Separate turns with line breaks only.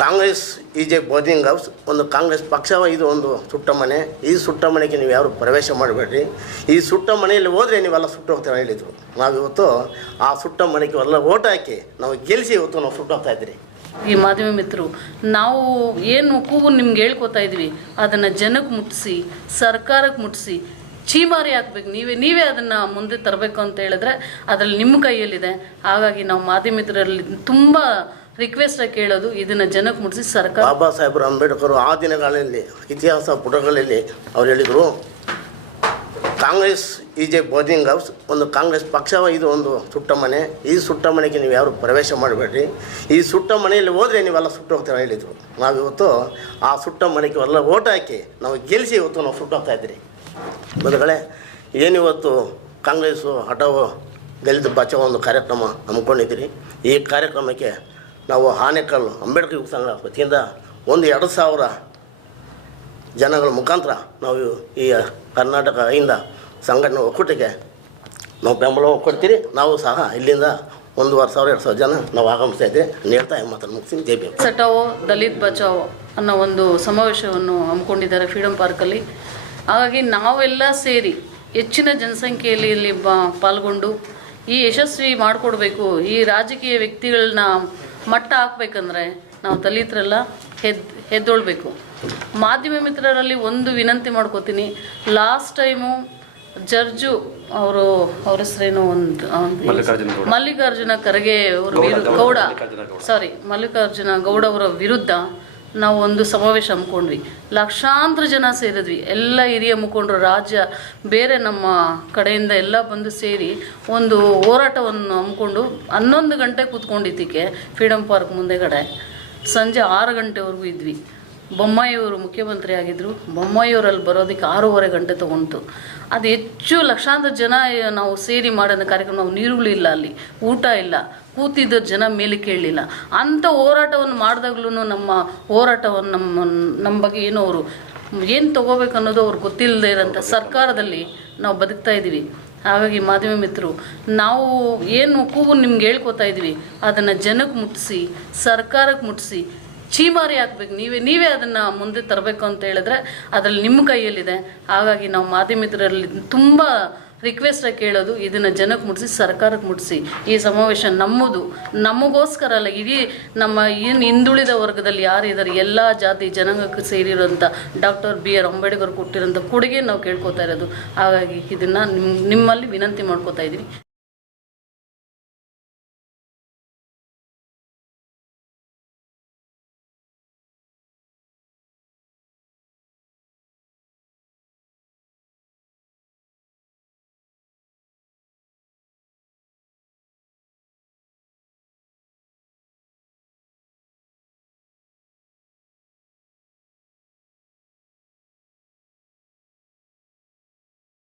Congress is a boarding house, ಒಂದು ಕಾಂಗ್ರೆಸ್ ಪಕ್ಷ, ಇದು ಒಂದು ಸುಟ್ಟ ಮನೆ. ಈ ಸುಟ್ಟ ಮನೆಗೆ ನೀವು ಯಾರು ಪ್ರವೇಶ ಮಾಡಬೇಡ್ರಿ. ಈ ಸುಟ್ಟ ಮನೆಯಲ್ಲಿ ಹೋದರೆ ನೀವೆಲ್ಲ ಸುಟ್ಟು ಹೋಗ್ತೀರ ಹೇಳಿದರು. ನಾವಿವತ್ತು ಆ ಸುಟ್ಟ ಮನೆಗೆ ಎಲ್ಲ ಓಟ್ ಹಾಕಿ ನಾವು ಗೆಲ್ಲಿಸಿ ಇವತ್ತು ನಾವು ಸುಟ್ಟು ಹೋಗ್ತಾ ಇದ್ರಿ
ಈ ಮಾಧ್ಯಮ ಮಿತ್ರರು, ನಾವು ಏನು ಕೂಗು ನಿಮ್ಗೆ ಹೇಳ್ಕೊತಾ ಇದ್ವಿ, ಅದನ್ನು ಜನಕ್ಕೆ ಮುಟ್ಟಿಸಿ, ಸರ್ಕಾರಕ್ಕೆ ಮುಟ್ಟಿಸಿ, ಚೀಮಾರಿ ಹಾಕ್ಬೇಕು ನೀವೇ ನೀವೇ ಅದನ್ನು ಮುಂದೆ ತರಬೇಕು ಅಂತ ಹೇಳಿದ್ರೆ ಅದರಲ್ಲಿ ನಿಮ್ಮ ಕೈಯಲ್ಲಿದೆ. ಹಾಗಾಗಿ ನಾವು ಮಾಧ್ಯಮ ಮಿತ್ರರಲ್ಲಿ ತುಂಬ ರಿಕ್ವೆಸ್ಟಾಗಿ ಕೇಳೋದು, ಇದನ್ನ ಜನಕ್ಕೆ ಮುಟ್ಟಿಸಿ ಸರ್ಕಾರ
ಬಾಬಾ ಸಾಹೇಬ್ರು ಅಂಬೇಡ್ಕರ್ ಆ ದಿನಗಳಲ್ಲಿ, ಇತಿಹಾಸ ಪುಟಗಳಲ್ಲಿ ಅವ್ರು ಹೇಳಿದರು, Congress is a boarding house ಒಂದು ಕಾಂಗ್ರೆಸ್ ಪಕ್ಷ ಇದು ಒಂದು ಸುಟ್ಟ ಮನೆ. ಈ ಸುಟ್ಟ ಮನೆಗೆ ನೀವು ಯಾರು ಪ್ರವೇಶ ಮಾಡಬೇಡ್ರಿ. ಈ ಸುಟ್ಟ ಮನೆಯಲ್ಲಿ ಹೋದರೆ ನೀವೆಲ್ಲ ಸುಟ್ಟು ಹೋಗ್ತೀರ ಹೇಳಿದರು. ನಾವಿವತ್ತು ಆ ಸುಟ್ಟ ಮನೆಗೆ ಎಲ್ಲ ಓಟ್ ಹಾಕಿ ನಾವು ಗೆಲ್ಲಿಸಿ ಇವತ್ತು ನಾವು ಸುಟ್ಟು ಹೋಗ್ತಾ ಇದ್ರಿ ಬಂಧುಗಳೇ, ಏನಿವತ್ತು ಕಾಂಗ್ರೆಸ್ಸು ಹಠವೋ ದಲಿತ ಬಚಾವ ಒಂದು ಕಾರ್ಯಕ್ರಮ ಹಮ್ಮಿಕೊಂಡಿದ್ದೀರಿ. ಈ ಕಾರ್ಯಕ್ರಮಕ್ಕೆ ನಾವು ಆನೆಕಲ್ ಅಂಬೇಡ್ಕರ್ ಯುವ ಸಂಘ ವತಿಯಿಂದ ಒಂದು ಎರಡು ಸಾವಿರ ಜನಗಳ ಮುಖಾಂತರ ನಾವು ಈ ಕರ್ನಾಟಕ ಇಂದ ಸಂಘಟನೆ ಒಕ್ಕೂಟಕ್ಕೆ ನಾವು ಬೆಂಬಲ ಕೊಡ್ತೀರಿ. ನಾವು ಸಹ ಇಲ್ಲಿಂದ ಒಂದೂವರೆ ಸಾವಿರ, ಎರಡು ಸಾವಿರ ಜನ ನಾವು ಆಗಮಿಸ್ತಾ ಇದ್ದೀವಿ. ಹೇಳ್ತಾ ಮಾತನ್ನು ಮುಗಿಸ್ತೀನಿ. ಜೈ ಭೀಮ್.
ಸಟಾವೋ ದಲಿತ್ ಬಚಾವ್ ಅನ್ನೋ ಒಂದು ಸಮಾವೇಶವನ್ನು ಹಮ್ಮಿಕೊಂಡಿದ್ದಾರೆ ಫ್ರೀಡಮ್ ಪಾರ್ಕಲ್ಲಿ. ಹಾಗಾಗಿ ನಾವೆಲ್ಲ ಸೇರಿ ಹೆಚ್ಚಿನ ಜನಸಂಖ್ಯೆಯಲ್ಲಿ ಇಲ್ಲಿ ಪಾಲ್ಗೊಂಡು ಈ ಯಶಸ್ವಿ ಮಾಡಿಕೊಡ್ಬೇಕು. ಈ ರಾಜಕೀಯ ವ್ಯಕ್ತಿಗಳನ್ನ ಮಟ್ಟ ಹಾಕ್ಬೇಕಂದ್ರೆ ನಾವು ದಲಿತರೆಲ್ಲ ಹೆದ್ ಹೆದ್ದೊಳ್ಬೇಕು. ಮಾಧ್ಯಮ ಮಿತ್ರರಲ್ಲಿ ಒಂದು ವಿನಂತಿ ಮಾಡ್ಕೋತೀನಿ. ಲಾಸ್ಟ್ ಟೈಮು ಜರ್ಜು ಅವರು ಅವ್ರ ಹೆಸರೇನು ಒಂದು
ಮಲ್ಲಿಕಾರ್ಜುನ
ಖರ್ಗೆ ಅವರು ವಿರು ಗೌಡ ಸಾರಿ ಮಲ್ಲಿಕಾರ್ಜುನ ಗೌಡ ಅವರ ವಿರುದ್ಧ ನಾವು ಒಂದು ಸಮಾವೇಶ ಹಮ್ಮಿಕೊಂಡ್ವಿ. ಲಕ್ಷಾಂತರ ಜನ ಸೇರಿದ್ವಿ. ಎಲ್ಲ ಹಿರಿಯ ಮುಖಂಡರು, ರಾಜ್ಯ, ಬೇರೆ ನಮ್ಮ ಕಡೆಯಿಂದ ಎಲ್ಲ ಬಂದು ಸೇರಿ ಒಂದು ಹೋರಾಟವನ್ನು ಹಮ್ಮಿಕೊಂಡು ಹನ್ನೊಂದು ಗಂಟೆ ಕೂತ್ಕೊಂಡಿದ್ದಕ್ಕೆ ಫ್ರೀಡಮ್ ಪಾರ್ಕ್ ಮುಂದೆಗಡೆ ಸಂಜೆ ಆರು ಗಂಟೆವರೆಗೂ ಇದ್ವಿ. ಬೊಮ್ಮಾಯಿಯವರು ಮುಖ್ಯಮಂತ್ರಿ ಆಗಿದ್ದರು ಬೊಮ್ಮಾಯಿಯವರಲ್ಲಿ ಬರೋದಕ್ಕೆ ಆರೂವರೆ ಗಂಟೆ ತೊಗೊಂತು ಅದು ಹೆಚ್ಚು ಲಕ್ಷಾಂತರ ಜನ ನಾವು ಸೇರಿ ಮಾಡೋದು ಕಾರ್ಯಕ್ರಮ, ನಾವು ನೀರುಗಳು ಇಲ್ಲ ಅಲ್ಲಿ. ಊಟ ಇಲ್ಲ. ಕೂತಿದ್ದ ಜನ ಮೇಲೆ ಕೇಳಲಿಲ್ಲ. ಅಂಥ ಹೋರಾಟವನ್ನು ಮಾಡಿದಾಗ್ಲೂ ನಮ್ಮ ಹೋರಾಟವನ್ನು ನಮ್ಮ ನಮ್ಮ ಬಗ್ಗೆ ಏನೋ ಅವರು, ಏನು ತಗೋಬೇಕು ಅನ್ನೋದು ಅವ್ರಿಗೆ ಗೊತ್ತಿಲ್ಲದೆ ಇರೋಂಥ ಸರ್ಕಾರದಲ್ಲಿ ನಾವು ಬದುಕ್ತಾ ಇದ್ದೀವಿ. ಹಾಗಾಗಿ ಮಾಧ್ಯಮ ಮಿತ್ರರು, ನಾವು ಏನು ಕೂಗು ನಿಮ್ಗೆ ಹೇಳ್ಕೊತಾ ಇದ್ವಿ ಅದನ್ನು ಜನಕ್ಕೆ ಮುಟ್ಟಿಸಿ, ಸರ್ಕಾರಕ್ಕೆ ಮುಟ್ಟಿಸಿ ಚೀಮಾರಿ ಹಾಕ್ಬೇಕು ನೀವೇ ನೀವೇ ಅದನ್ನು ಮುಂದೆ ತರಬೇಕು ಅಂತ ಹೇಳಿದ್ರೆ ಅದರಲ್ಲಿ ನಿಮ್ಮ ಕೈಯಲ್ಲಿದೆ. ಹಾಗಾಗಿ ನಾವು ಮಾಧ್ಯಮಿತರಲ್ಲಿ ತುಂಬಾ ರಿಕ್ವೆಸ್ಟಾಗಿ ಕೇಳೋದು, ಇದನ್ನು ಜನಕ್ಕೆ ಮುಟ್ಟಿಸಿ ಸರ್ಕಾರಕ್ಕೆ ಮುಟ್ಟಿಸಿ ಈ ಸಮಾವೇಶ ನಮ್ಮದು. ನಮಗೋಸ್ಕರ ಅಲ್ಲ, ಇಡೀ ನಮ್ಮ ಏನು ಹಿಂದುಳಿದ ವರ್ಗದಲ್ಲಿ ಯಾರಿದ್ದಾರೆ ಎಲ್ಲ ಜಾತಿ ಜನಾಂಗಕ್ಕೆ ಸೇರಿರೋಂಥ ಡಾಕ್ಟರ್ ಬಿ ಆರ್ ಅಂಬೇಡ್ಕರ್ ಕೊಟ್ಟಿರೋಂಥ ಕೊಡುಗೆ ನಾವು ಕೇಳ್ಕೊತಾ ಇರೋದು. ಹಾಗಾಗಿ ಇದನ್ನು ನಿಮ್ಮ ನಿಮ್ಮಲ್ಲಿ ವಿನಂತಿ ಮಾಡ್ಕೋತಾ ಇದ್ದೀವಿ